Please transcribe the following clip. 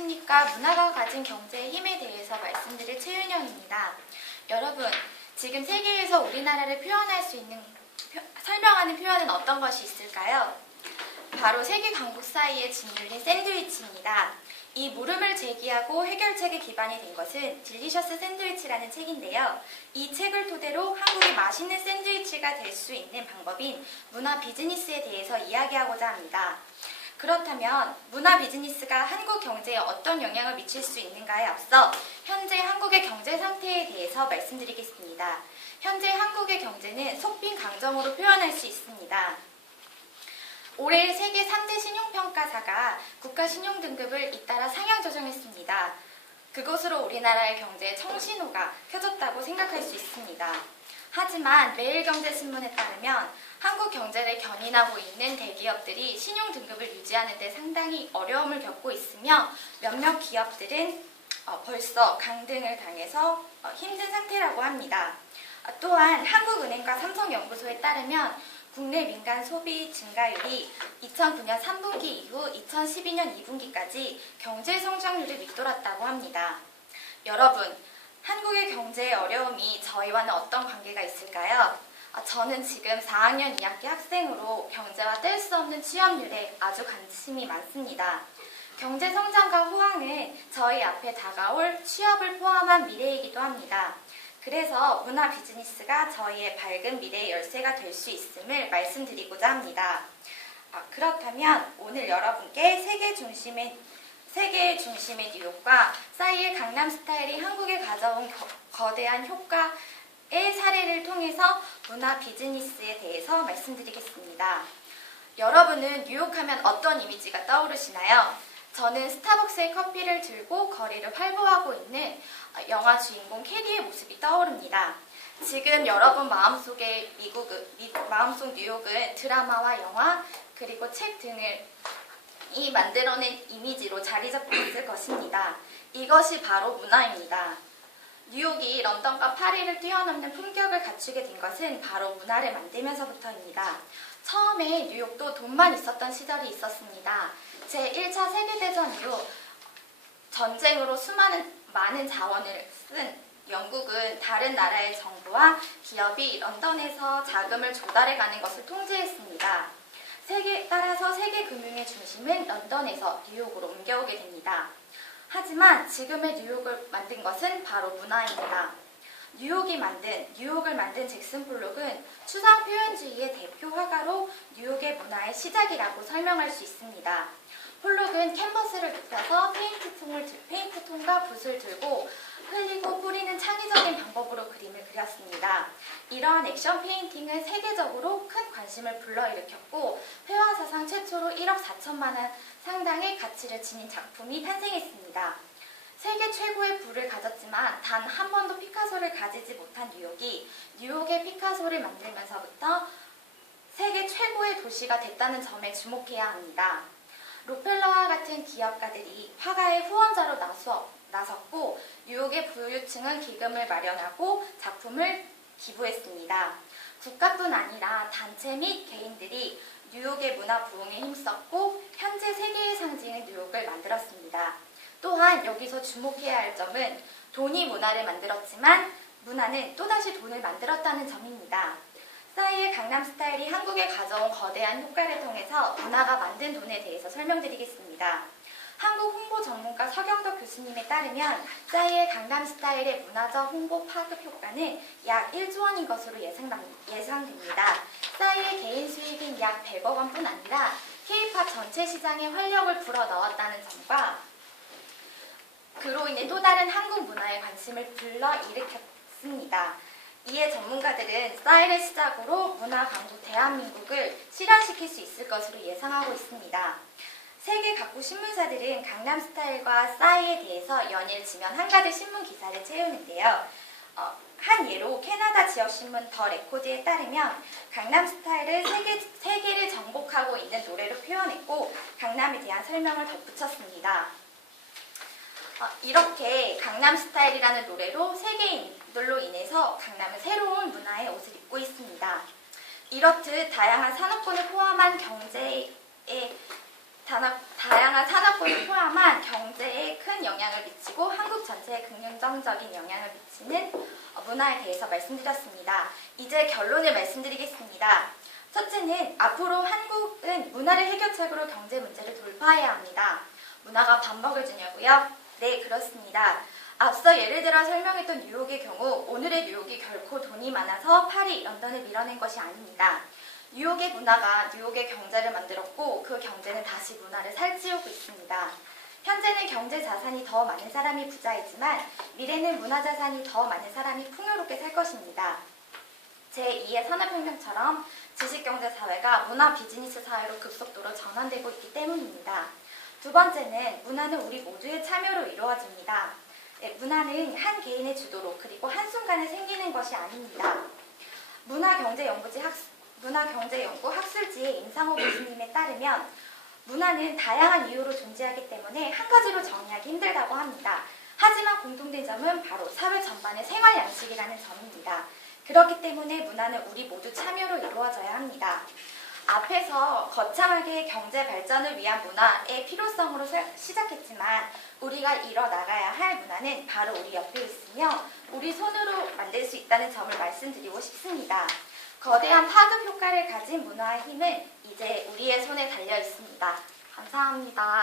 안녕하십니까. 문화가 가진 경제의 힘에 대해서 말씀드릴 최윤영입니다. 여러분, 지금 세계에서 우리나라를 표현할 수 있는, 설명하는 표현은 어떤 것이 있을까요? 바로 세계 강국 사이에 짓눌린 샌드위치입니다. 이 물음을 제기하고 해결책에 기반이 된 것은 딜리셔스 샌드위치라는 책인데요. 이 책을 토대로 한국이 맛있는 샌드위치가 될 수 있는 방법인 문화 비즈니스에 대해서 이야기하고자 합니다. 그렇다면 문화 비즈니스가 한국 경제에 어떤 영향을 미칠 수 있는가에 앞서 현재 한국의 경제 상태에 대해서 말씀드리겠습니다. 현재 한국의 경제는 속빈 강정으로 표현할 수 있습니다. 올해 세계 3대 신용평가사가 국가 신용등급을 잇따라 상향 조정했습니다. 그것으로 우리나라의 경제에 청신호가 켜졌다고 생각할 수 있습니다. 하지만 매일경제신문에 따르면 한국 경제를 견인하고 있는 대기업들이 신용등급을 유지하는 데 상당히 어려움을 겪고 있으며 몇몇 기업들은 벌써 강등을 당해서 힘든 상태라고 합니다. 또한 한국은행과 삼성연구소에 따르면 국내 민간 소비 증가율이 2009년 3분기 이후 2012년 2분기까지 경제 성장률을 밑돌았다고 합니다. 여러분, 한국의 경제의 어려움이 저희와는 어떤 관계가 있을까요? 저는 지금 4학년 2학기 학생으로 경제와 뗄 수 없는 취업률에 아주 관심이 많습니다. 경제 성장과 호황은 저희 앞에 다가올 취업을 포함한 미래이기도 합니다. 그래서 문화 비즈니스가 저희의 밝은 미래의 열쇠가 될 수 있음을 말씀드리고자 합니다. 그렇다면 오늘 여러분께 세계의 중심의 뉴욕과 싸이의 강남스타일이 한국에 가져온 거대한 효과의 사례를 통해서 문화 비즈니스에 대해서 말씀드리겠습니다. 여러분은 뉴욕하면 어떤 이미지가 떠오르시나요? 저는 스타벅스의 커피를 들고 거리를 활보하고 있는 영화 주인공 캐리의 모습이 떠오릅니다. 지금 여러분 마음속 뉴욕은 드라마와 영화 그리고 책 등을 만들어낸 이미지로 자리 잡고 있을 것입니다. 이것이 바로 문화입니다. 뉴욕이 런던과 파리를 뛰어넘는 품격을 갖추게 된 것은 바로 문화를 만들면서부터입니다. 처음에 뉴욕도 돈만 있었던 시절이 있었습니다. 제1차 세계대전 이후 전쟁으로 많은 자원을 쓴 영국은 다른 나라의 정부와 기업이 런던에서 자금을 조달해가는 것을 통제했습니다. 따라서 세계 금융의 중심은 런던에서 뉴욕으로 옮겨오게 됩니다. 하지만 지금의 뉴욕을 만든 것은 바로 문화입니다. 뉴욕을 만든 잭슨 폴록은 추상 표현주의의 대표 화가로 뉴욕의 문화의 시작이라고 설명할 수 있습니다. 폴록은 캔버스를 눕혀서 페인트통과 붓을 들고 흘리고 뿌리는 창의적인 방법으로 그림을 그렸습니다. 이러한 액션 페인팅은 세계적으로 큰 관심을 불러일으켰고 회화사상 최초로 1억 4천만 원 상당의 가치를 지닌 작품이 탄생했습니다. 세계 최고의 부를 가졌지만 단 한 번도 피카소를 가지지 못한 뉴욕의 피카소를 만들면서부터 세계 최고의 도시가 됐다는 점에 주목해야 합니다. 록펠러와 같은 기업가들이 화가의 후원자로 나섰고 뉴욕의 부유층은 기금을 마련하고 작품을 기부했습니다. 국가뿐 아니라 단체 및 개인들이 뉴욕의 문화 부흥에 힘썼고 현재 세계의 상징인 뉴욕을 만들었습니다. 또한 여기서 주목해야 할 점은 돈이 문화를 만들었지만 문화는 또다시 돈을 만들었다는 점입니다. 싸이의 강남스타일이 한국에 가져온 거대한 효과를 통해서 문화가 만든 돈에 대해서 설명드리겠습니다. 한국 홍보 전문가 서경덕 교수님에 따르면 싸이의 강남스타일의 문화적 홍보 파급 효과는 약 1조 원인 것으로 예상됩니다. 싸이의 개인 수익은 약 100억 원뿐 아니라 K-팝 전체 시장에 활력을 불어넣었다는 점과 그로 인해 또 다른 한국 문화에 관심을 불러일으켰습니다. 이에 전문가들은 싸이를 시작으로 문화 강국 대한민국을 실현시킬 수 있을 것으로 예상하고 있습니다. 세계 각국 신문사들은 강남스타일과 싸이에 대해서 연일 지면 한가득 신문 기사를 채우는데요. 한 예로 캐나다 지역신문 더 레코드에 따르면 강남스타일을 세계를 정복하고 있는 노래로 표현했고 강남에 대한 설명을 덧붙였습니다. 이렇게 강남스타일이라는 노래로 세계인들로 인해서 강남은 새로운 문화의 옷을 입고 있습니다. 이렇듯 다양한 산업군을 포함한 경제의 큰 영향을 미치고 한국 전체에 긍정적인 영향을 미치는 문화에 대해서 말씀드렸습니다. 이제 결론을 말씀드리겠습니다. 첫째는 앞으로 한국은 문화를 해결책으로 경제 문제를 돌파해야 합니다. 문화가 밥 먹여주냐고요? 네, 그렇습니다. 앞서 예를 들어 설명했던 뉴욕의 경우 오늘의 뉴욕이 결코 돈이 많아서 파리, 런던을 밀어낸 것이 아닙니다. 뉴욕의 문화가 뉴욕의 경제를 만들었고 그 경제는 다시 문화를 살찌우고 있습니다. 현재는 경제 자산이 더 많은 사람이 부자이지만 미래는 문화 자산이 더 많은 사람이 풍요롭게 살 것입니다. 제2의 산업혁명처럼 지식경제 사회가 문화 비즈니스 사회로 급속도로 전환되고 있기 때문입니다. 두 번째는 문화는 우리 모두의 참여로 이루어집니다. 문화는 한 개인의 주도로 그리고 한순간에 생기는 것이 아닙니다. 문화경제연구 학술지의 임상호 교수님에 따르면 문화는 다양한 이유로 존재하기 때문에 한 가지로 정의하기 힘들다고 합니다. 하지만 공통된 점은 바로 사회 전반의 생활 양식이라는 점입니다. 그렇기 때문에 문화는 우리 모두 참여로 이루어져야 합니다. 앞에서 거창하게 경제 발전을 위한 문화의 필요성으로 시작했지만 우리가 이뤄나가야 할 문화는 바로 우리 옆에 있으며 우리 손으로 만들 수 있다는 점을 말씀드리고 싶습니다. 거대한 파급 효과를 가진 문화의 힘은 이제 우리의 손에 달려 있습니다. 감사합니다.